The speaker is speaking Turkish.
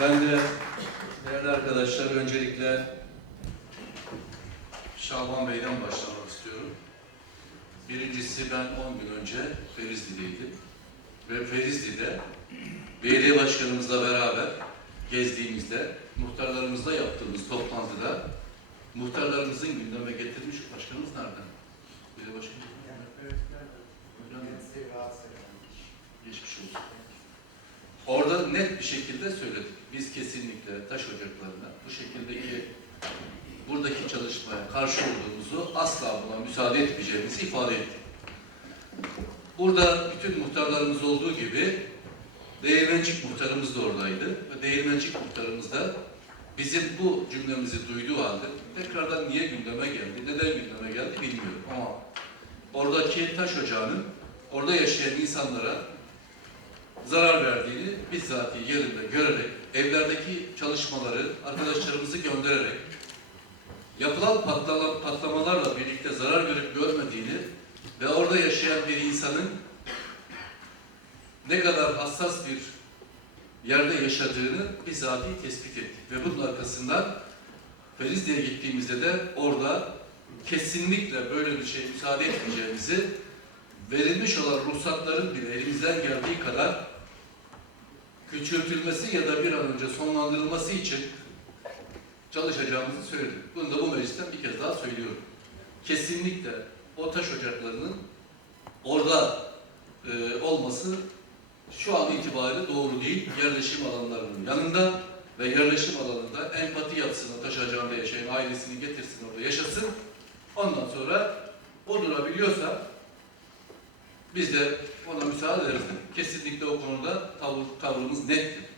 Ben de değerli arkadaşlar öncelikle Şaban Bey'den başlamak istiyorum. Birincisi ben 10 gün önce Ferizli'deydim. Ve Ferizli'de belediye başkanımızla beraber gezdiğimizde, muhtarlarımızla yaptığımız toplantıda muhtarlarımızın gündeme getirmiş başkanımız nereden? Belediye başkanımız nereden? Orada net bir şekilde söyledik. Biz kesinlikle taş ocaklarına bu şekildeki buradaki çalışmaya karşı olduğumuzu asla buna müsaade etmeyeceğimizi ifade ettik. Burada bütün muhtarlarımız olduğu gibi Değirmencik muhtarımız da oradaydı. Ve Değirmencik muhtarımız da bizim bu cümlemizi duyduğu halde tekrardan niye gündeme geldi, neden gündeme geldi bilmiyorum. Ama oradaki taş ocağının orada yaşayan insanlara zarar verdiğini bizzat yerinde görerek, evlerdeki çalışmaları arkadaşlarımızı göndererek, yapılan patlama, patlamalarla birlikte zarar görüp görmediğini ve orada yaşayan bir insanın ne kadar hassas bir yerde yaşadığını bizatihi tespit ettik. Ve bunun arkasından Ferizli'ye gittiğimizde de orada kesinlikle böyle bir şey müsaade etmeyeceğimizi verilmiş olan ruhsatların bile elimizden geldiği kadar küçültülmesi ya da bir an önce sonlandırılması için çalışacağımızı söyledik. Bunu da bu meclisten bir kez daha söylüyorum. Kesinlikle o taş ocaklarının orada e, olması şu an itibariyle doğru değil. Yerleşim alanlarının yanında ve yerleşim alanında empati yapsın taş ocağında yaşayan ailesini getirsin orada yaşasın. Ondan sonra o durabiliyorsa biz de ona müsaade ederiz. Kesinlikle o konuda tavır, tavrımız nettir.